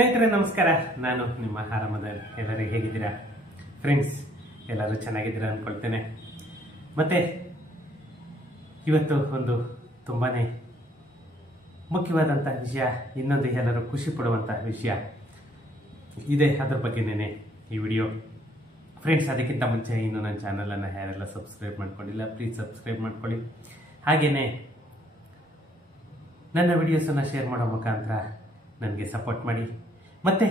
ಸ್ನೇಹಿತರೆ ನಮಸ್ಕಾರ. ನಾನು ನಿಮ್ಮ ಆರಾಮದ ಎಲ್ಲರೂ ಹೇಗಿದ್ದೀರಾ ಫ್ರೆಂಡ್ಸ್? ಎಲ್ಲರೂ ಚೆನ್ನಾಗಿದ್ದೀರಾ ಅಂದ್ಕೊಳ್ತೇನೆ. ಮತ್ತೆ ಇವತ್ತು ಒಂದು ತುಂಬಾ ಮುಖ್ಯವಾದಂಥ ವಿಷಯ, ಇನ್ನೊಂದು ಎಲ್ಲರೂ ಖುಷಿ ಪಡುವಂಥ ವಿಷಯ ಇದೆ. ಅದ್ರ ಬಗ್ಗೆನೇ ಈ ವಿಡಿಯೋ ಫ್ರೆಂಡ್ಸ್. ಅದಕ್ಕಿಂತ ಮುಂಚೆ ಇನ್ನು ನನ್ನ ಚಾನಲನ್ನು ಯಾರೆಲ್ಲ ಸಬ್ಸ್ಕ್ರೈಬ್ ಮಾಡ್ಕೊಂಡಿಲ್ಲ ಪ್ಲೀಸ್ ಸಬ್ಸ್ಕ್ರೈಬ್ ಮಾಡ್ಕೊಳ್ಳಿ. ಹಾಗೆಯೇ ನನ್ನ ವಿಡಿಯೋಸನ್ನು ಶೇರ್ ಮಾಡೋ ಮುಖಾಂತರ ನನಗೆ ಸಪೋರ್ಟ್ ಮಾಡಿ. ಮತ್ತು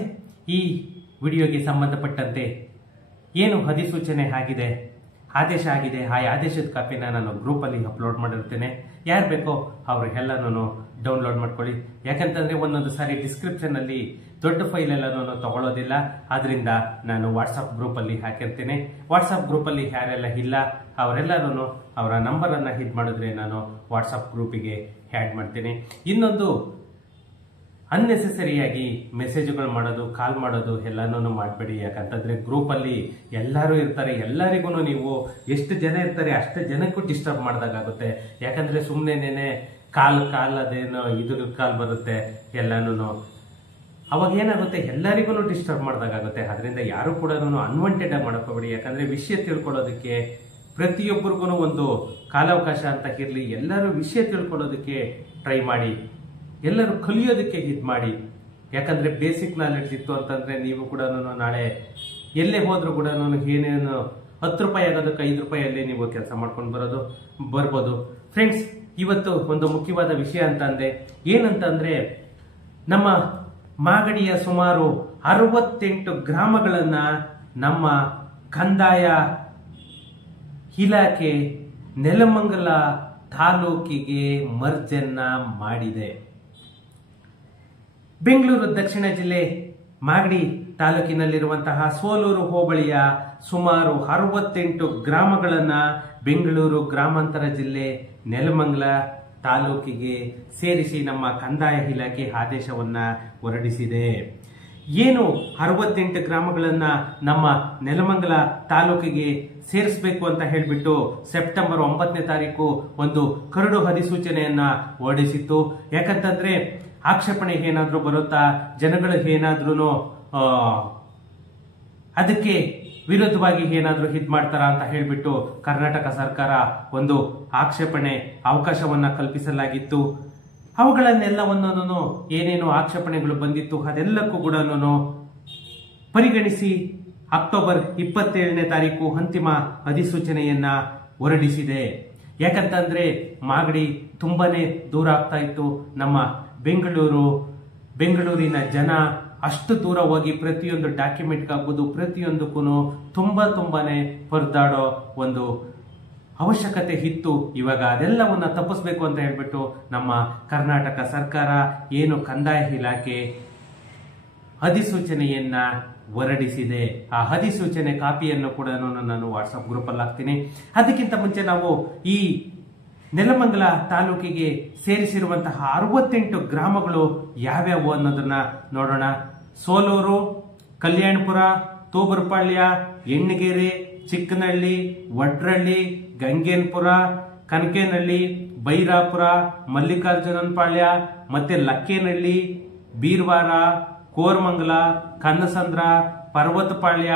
ಈ ವಿಡಿಯೋಗೆ ಸಂಬಂಧಪಟ್ಟಂತೆ ಏನು ಅಧಿಸೂಚನೆ ಆದೇಶ ಆಗಿದೆ, ಆ ಆದೇಶದ ಕಾಪಿನ ನಾನು ಗ್ರೂಪಲ್ಲಿ ಅಪ್ಲೋಡ್ ಮಾಡಿರ್ತೇನೆ. ಯಾರು ಬೇಕೋ ಅವರಿಗೆಲ್ಲನೂ ಡೌನ್ಲೋಡ್ ಮಾಡ್ಕೊಳ್ಳಿ. ಯಾಕಂತಂದರೆ ಒಂದೊಂದು ಸಾರಿ ಡಿಸ್ಕ್ರಿಪ್ಷನಲ್ಲಿ ದೊಡ್ಡ ಫೈಲ್ ಎಲ್ಲನೂ ತಗೊಳ್ಳೋದಿಲ್ಲ. ಆದ್ದರಿಂದ ನಾನು ವಾಟ್ಸಪ್ ಗ್ರೂಪಲ್ಲಿ ಹಾಕಿರ್ತೇನೆ. ವಾಟ್ಸಪ್ ಗ್ರೂಪಲ್ಲಿ ಯಾರೆಲ್ಲ ಇಲ್ಲ ಅವರೆಲ್ಲರೂ ಅವರ ನಂಬರನ್ನು ಹಿಟ್ ಮಾಡಿದ್ರೆ ನಾನು ವಾಟ್ಸಪ್ ಗ್ರೂಪಿಗೆ ಆ್ಯಡ್ ಮಾಡ್ತೇನೆ. ಇನ್ನೊಂದು, ಅನ್ನೆಸೆಸರಿಯಾಗಿ ಮೆಸೇಜ್ಗಳು ಮಾಡೋದು, ಕಾಲ್ ಮಾಡೋದು ಎಲ್ಲನೂ ಮಾಡಬೇಡಿ. ಯಾಕಂತಂದರೆ ಗ್ರೂಪಲ್ಲಿ ಎಲ್ಲರೂ ಇರ್ತಾರೆ. ಎಲ್ಲರಿಗೂ ನೀವು ಎಷ್ಟು ಜನ ಇರ್ತಾರೆ ಅಷ್ಟು ಜನಕ್ಕೂ ಡಿಸ್ಟರ್ಬ್ ಮಾಡಿದಾಗುತ್ತೆ. ಯಾಕಂದರೆ ಸುಮ್ಮನೆ ಕಾಲ್ ಅದೇನೋ ಇದ್ರ ಕಾಲ್ ಬರುತ್ತೆ ಎಲ್ಲನೂ. ಅವಾಗ ಏನಾಗುತ್ತೆ, ಎಲ್ಲರಿಗೂ ಡಿಸ್ಟರ್ಬ್ ಮಾಡಿದಾಗುತ್ತೆ. ಅದರಿಂದ ಯಾರು ಕೂಡ ಅನ್ವಾಂಟೆಡ್ ಆಗಿ ಮಾಡ್ಕೋಬೇಡಿ. ಯಾಕಂದರೆ ವಿಷಯ ತಿಳ್ಕೊಳ್ಳೋದಕ್ಕೆ ಪ್ರತಿಯೊಬ್ಬರಿಗೂ ಒಂದು ಕಾಲಾವಕಾಶ ಅಂತ ಇರಲಿ. ಎಲ್ಲರೂ ವಿಷಯ ತಿಳ್ಕೊಳ್ಳೋದಕ್ಕೆ ಟ್ರೈ ಮಾಡಿ, ಎಲ್ಲರೂ ಕಲಿಯೋದಕ್ಕೆ ಇದು ಮಾಡಿ. ಯಾಕಂದರೆ ಬೇಸಿಕ್ ನಾಲೆಡ್ಜ್ ಇತ್ತು ಅಂತಂದರೆ ನೀವು ಕೂಡ ನಾಳೆ ಎಲ್ಲೇ ಹೋದರೂ ಕೂಡ ಏನೇನು 10 ರೂಪಾಯಿ ಆಗೋದಕ್ಕೆ 5 ರೂಪಾಯಲ್ಲಿ ನೀವು ಕೆಲಸ ಮಾಡ್ಕೊಂಡು ಬರ್ಬೋದು. ಫ್ರೆಂಡ್ಸ್, ಇವತ್ತು ಒಂದು ಮುಖ್ಯವಾದ ವಿಷಯ ಏನಂತಂದರೆ ನಮ್ಮ ಮಾಗಡಿಯ ಸುಮಾರು 68 ಗ್ರಾಮಗಳನ್ನು ನಮ್ಮ ಕಂದಾಯ ಇಲಾಖೆ ನೆಲಮಂಗಲ ತಾಲೂಕಿಗೆ ಮರ್ಜನ್ನ ಮಾಡಿದೆ. ಬೆಂಗಳೂರು ದಕ್ಷಿಣ ಜಿಲ್ಲೆ ಮಾಗಡಿ ತಾಲೂಕಿನಲ್ಲಿರುವಂತಹ ಸೋಲೂರು ಹೋಬಳಿಯ ಸುಮಾರು 68 ಗ್ರಾಮಗಳನ್ನು ಬೆಂಗಳೂರು ಗ್ರಾಮಾಂತರ ಜಿಲ್ಲೆ ನೆಲಮಂಗಲ ತಾಲೂಕಿಗೆ ಸೇರಿಸಿ ನಮ್ಮ ಕಂದಾಯ ಇಲಾಖೆ ಆದೇಶವನ್ನ ಹೊರಡಿಸಿದೆ. ಏನು 68 ಗ್ರಾಮಗಳನ್ನು ನಮ್ಮ ನೆಲಮಂಗಲ ತಾಲೂಕಿಗೆ ಸೇರಿಸಬೇಕು ಅಂತ ಹೇಳಿಬಿಟ್ಟು ಸೆಪ್ಟೆಂಬರ್ 9ನೇ ತಾರೀಕು ಒಂದು ಕರಡು ಅಧಿಸೂಚನೆಯನ್ನ ಹೊರಡಿಸಿತ್ತು. ಯಾಕಂತಂದ್ರೆ ಆಕ್ಷೇಪಣೆ ಏನಾದ್ರೂ ಬರುತ್ತಾ, ಜನಗಳಿಗೆ ಏನಾದ್ರೂ ಅದಕ್ಕೆ ವಿರುದ್ಧವಾಗಿ ಏನಾದ್ರೂ ಹಿಟ್ ಮಾಡ್ತಾರ ಅಂತ ಹೇಳ್ಬಿಟ್ಟು ಕರ್ನಾಟಕ ಸರ್ಕಾರ ಒಂದು ಆಕ್ಷೇಪಣೆ ಅವಕಾಶವನ್ನ ಕಲ್ಪಿಸಲಾಗಿತ್ತು. ಅವುಗಳನ್ನೆಲ್ಲವನ್ನು ಏನೇನು ಆಕ್ಷೇಪಣೆಗಳು ಬಂದಿತ್ತು ಅದೆಲ್ಲಕ್ಕೂ ಕೂಡ ಪರಿಗಣಿಸಿ ಅಕ್ಟೋಬರ್ 27ನೇ ತಾರೀಕು ಅಂತಿಮ ಅಧಿಸೂಚನೆಯನ್ನ ಹೊರಡಿಸಿದೆ. ಯಾಕಂತಂದ್ರೆ ಮಾಗಡಿ ತುಂಬಾನೇ ದೂರ ಆಗ್ತಾ ಇತ್ತು. ನಮ್ಮ ಬೆಂಗಳೂರಿನ ಜನ ಅಷ್ಟು ದೂರ ಹೋಗಿ ಪ್ರತಿಯೊಂದು ಡಾಕ್ಯುಮೆಂಟ್ ಆಗ್ಬೋದು ಪ್ರತಿಯೊಂದಕ್ಕೂ ತುಂಬಾನೇ ಪರದಾಡೋ ಒಂದು ಅವಶ್ಯಕತೆ ಇತ್ತು. ಇವಾಗ ಅದೆಲ್ಲವನ್ನ ತಪ್ಪಿಸ್ಬೇಕು ಅಂತ ಹೇಳ್ಬಿಟ್ಟು ನಮ್ಮ ಕರ್ನಾಟಕ ಸರ್ಕಾರ ಏನು ಕಂದಾಯ ಇಲಾಖೆ ಅಧಿಸೂಚನೆಯನ್ನ ಹೊರಡಿಸಿದೆ. ಆ ಅಧಿಸೂಚನೆ ಕಾಪಿಯನ್ನು ಕೂಡ ನಾನು ವಾಟ್ಸಪ್ ಗ್ರೂಪ್ ಅಲ್ಲಿ ಹಾಕ್ತೀನಿ. ಅದಕ್ಕಿಂತ ಮುಂಚೆ ನಾವು ಈ ನೆಲಮಂಗಲ ತಾಲೂಕಿಗೆ ಸೇರಿಸಿರುವಂತಹ 68 ಗ್ರಾಮಗಳು ಯಾವ್ಯಾವು ಅನ್ನೋದನ್ನ ನೋಡೋಣ. ಸೋಲೂರು, ಕಲ್ಯಾಣಪುರ, ತೂಬರಪಾಳ್ಯ, ಎಣ್ಣಗೆರೆ, ಚಿಕ್ಕನಹಳ್ಳಿ, ವಡ್ರಳ್ಳಿ, ಗಂಗೇನಪುರ, ಕನಕೇನಹಳ್ಳಿ, ಬೈರಾಪುರ, ಮಲ್ಲಿಕಾರ್ಜುನನಪಾಳ್ಯ, ಮತ್ತೆ ಲಕ್ಕೇನಹಳ್ಳಿ, ಬೀರ್ವಾರ, ಕೋರಮಂಗಲ, ಕನ್ನಸಂದ್ರ, ಪರ್ವತಪಾಳ್ಯ,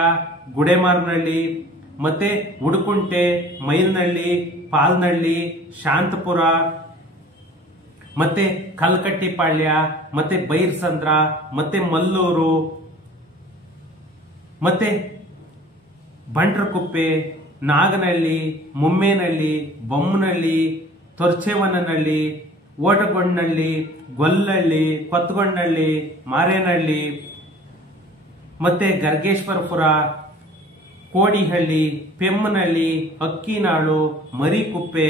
ಗುಡೆಮಾರನಹಳ್ಳಿ, ಮತ್ತೆ ಉಡುಕುಂಟೆ, ಮೈಲ್ನಹಳ್ಳಿ, ಪಾಲ್ನಹಳ್ಳಿ, ಶಾಂತಪುರ, ಮತ್ತೆ ಕಲ್ಕಟ್ಟಿಪಾಳ್ಯ, ಮತ್ತೆ ಬೈರ್ಸಂದ್ರ, ಮತ್ತೆ ಮಲ್ಲೂರು, ಮತ್ತೆ ಬಂಟ್ರಕುಪ್ಪೆ, ನಾಗನಹಳ್ಳಿ, ಮುಮ್ಮೇನಹಳ್ಳಿ, ಬೊಮ್ಮನಹಳ್ಳಿ, ತೊರ್ಚೆವನಹಳ್ಳಿ, ಓಟಗೊಂಡನಹಳ್ಳಿ, ಗೊಲ್ಲಹಳ್ಳಿ, ಕೊತ್ತಗೊಂಡನಹಳ್ಳಿ, ಮಾರೇನಹಳ್ಳಿ, ಮತ್ತೆ ಗರ್ಗೇಶ್ವರಪುರ, ಕೋಡಿಹಳ್ಳಿ, ಪೆಮ್ಮನಹಳ್ಳಿ, ಅಕ್ಕಿನಾಳು, ಮರಿಕುಪ್ಪೆ,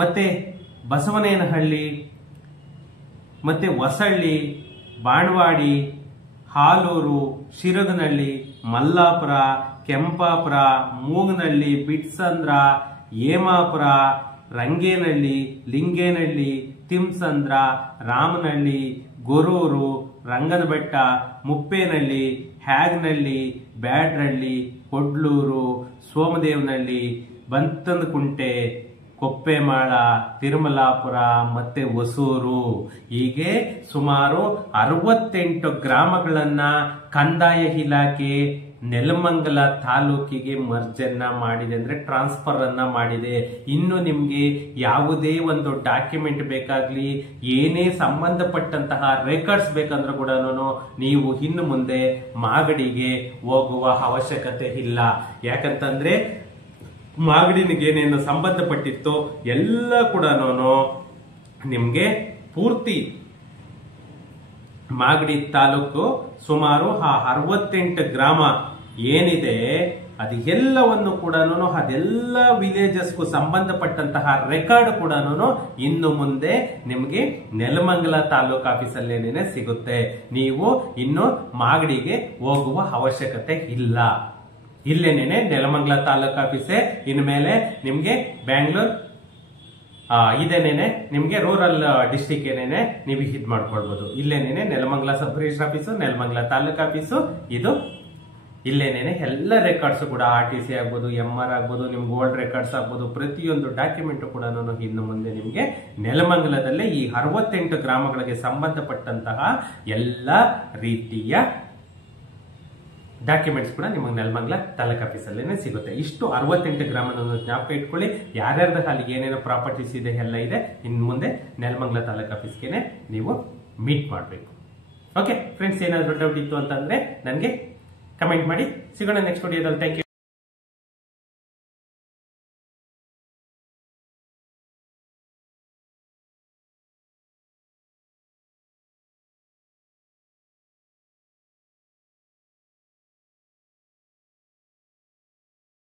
ಮತ್ತೆ ಬಸವನೇನಹಳ್ಳಿ, ಮತ್ತೆ ಹೊಸಳ್ಳಿ, ಬಾಣವಾಡಿ, ಹಾಲೂರು, ಶಿರಗನಹಳ್ಳಿ, ಮಲ್ಲಾಪುರ, ಕೆಂಪಾಪುರ, ಮೂಗನಹಳ್ಳಿ, ಬಿಟ್ಸಂದ್ರ, ಹೇಮಾಪುರ, ರಂಗೇನಹಳ್ಳಿ, ಲಿಂಗೇನಹಳ್ಳಿ, ತಿಮ್ಸಂದ್ರ, ರಾಮನಹಳ್ಳಿ, ಗೊರೂರು, ರಂಗನಬೆಟ್ಟ, ಮುಪ್ಪೇನಹಳ್ಳಿ, ಹ್ಯಾಗ್ನಹಳ್ಳಿ, ಬ್ಯಾಡ್ರಹಳ್ಳಿ, ಕೊಡ್ಲೂರು, ಸೋಮದೇವನಹಳ್ಳಿ, ಬಂತನಕುಂಟೆ, ಕೊಪ್ಪೆಮಾಳ, ತಿರುಮಲಾಪುರ ಮತ್ತೆ ಹೊಸೂರು, ಹೀಗೆ ಸುಮಾರು 68 ಗ್ರಾಮಗಳನ್ನ ಕಂದಾಯ ಇಲಾಖೆ ನೆಲಮಂಗಲ ತಾಲೂಕಿಗೆ ಮರ್ಜನ್ನ ಮಾಡಿದೆ, ಅಂದ್ರೆ ಟ್ರಾನ್ಸ್ಫರ್ ಅನ್ನ ಮಾಡಿದೆ. ಇನ್ನು ನಿಮ್ಗೆ ಯಾವುದೇ ಒಂದು ಡಾಕ್ಯುಮೆಂಟ್ ಬೇಕಾಗ್ಲಿ, ಏನೇ ಸಂಬಂಧಪಟ್ಟಂತಹ ರೆಕಾರ್ಡ್ಸ್ ಬೇಕಂದ್ರೂ ಕೂಡ ನೀವು ಇನ್ನು ಮುಂದೆ ಮಾಗಡಿಗೆ ಹೋಗುವ ಅವಶ್ಯಕತೆ ಇಲ್ಲ. ಯಾಕಂತಂದ್ರೆ ಮಾಗಡಿನಿಗೆ ಏನೇನು ಸಂಬಂಧಪಟ್ಟಿತ್ತು ಎಲ್ಲ ಕೂಡ ನಿಮ್ಗೆ ಪೂರ್ತಿ ಮಾಗಡಿ ತಾಲೂಕು ಸುಮಾರು 68 ಗ್ರಾಮ ಏನಿದೆ ಅದು ಎಲ್ಲವನ್ನು ಕೂಡ ಅದೆಲ್ಲ ವಿಲೇಜಸ್ಗೂ ಸಂಬಂಧಪಟ್ಟಂತಹ ರೆಕಾರ್ಡ್ ಕೂಡ ಇನ್ನು ಮುಂದೆ ನಿಮ್ಗೆ ನೆಲಮಂಗಲ ತಾಲೂಕು ಆಫೀಸಲ್ಲೇನೆ ಸಿಗುತ್ತೆ. ನೀವು ಇನ್ನು ಮಾಗಡಿಗೆ ಹೋಗುವ ಅವಶ್ಯಕತೆ ಇಲ್ಲ. ಇಲ್ಲೇನೇನೆ ನೆಲಮಂಗಲ ತಾಲೂಕು ಆಫೀಸೇ ಇನ್ಮೇಲೆ ನಿಮ್ಗೆ ಬ್ಯಾಂಗ್ಳೂರ್ ಇದೇನೇನೆ ನಿಮ್ಗೆ ರೂರಲ್ ಡಿಸ್ಟಿಕ್ ಏನೇನೆ ನೀವು ಇದ್ ಮಾಡ್ಕೊಳ್ಬಹುದು. ಇಲ್ಲೇನೇನೆ Nelamangala sub register office, Nelamangala taluk office, ಇದು ಇಲ್ಲೇನೇನೆ ಎಲ್ಲ ರೆಕಾರ್ಡ್ಸ್ ಕೂಡ RTC ಆಗ್ಬೋದು, MR ಆಗ್ಬೋದು, ನಿಮ್ಗೆ ಓಲ್ಡ್ ರೆಕಾರ್ಡ್ಸ್ ಆಗ್ಬೋದು, ಪ್ರತಿಯೊಂದು ಡಾಕ್ಯುಮೆಂಟ್ ಕೂಡ ಇನ್ನು ಮುಂದೆ ನಿಮ್ಗೆ ನೆಲಮಂಗಲದಲ್ಲೇ ಈ 68 ಗ್ರಾಮಗಳಿಗೆ ಸಂಬಂಧಪಟ್ಟಂತಹ ಎಲ್ಲ ರೀತಿಯ ಡಾಕ್ಯುಮೆಂಟ್ಸ್ ಕೂಡ ನಿಮಗೆ ನೆಲಮಂಗಲ ತಾಲೂಕು ಆಫೀಸಲ್ಲೇನೆ ಸಿಗುತ್ತೆ. ಇಷ್ಟು 68 ಗ್ರಾಮವನ್ನು ಜ್ಞಾಪಕ ಇಟ್ಕೊಳ್ಳಿ. ಯಾರ್ಯಾರ್ದ ಅಲ್ಲಿಗೆ ಏನೇನೋ ಪ್ರಾಪರ್ಟೀಸ್ ಇದೆ ಎಲ್ಲ ಇದೆ, ಇನ್ನು ಮುಂದೆ ನೆಲಮಂಗಲ ತಾಲೂಕು ಆಫೀಸ್ಗೆ ನೀವು ಮೀಟ್ ಮಾಡಬೇಕು. ಓಕೆ ಫ್ರೆಂಡ್ಸ್, ಏನಾದರೂ ಡೌಟ್ ಇತ್ತು ಅಂತಂದ್ರೆ ನನಗೆ ಕಮೆಂಟ್ ಮಾಡಿ. ಸಿಗೋಣ ನೆಕ್ಸ್ಟ್ ವಿಡಿಯೋದಲ್ಲಿ. Thank you.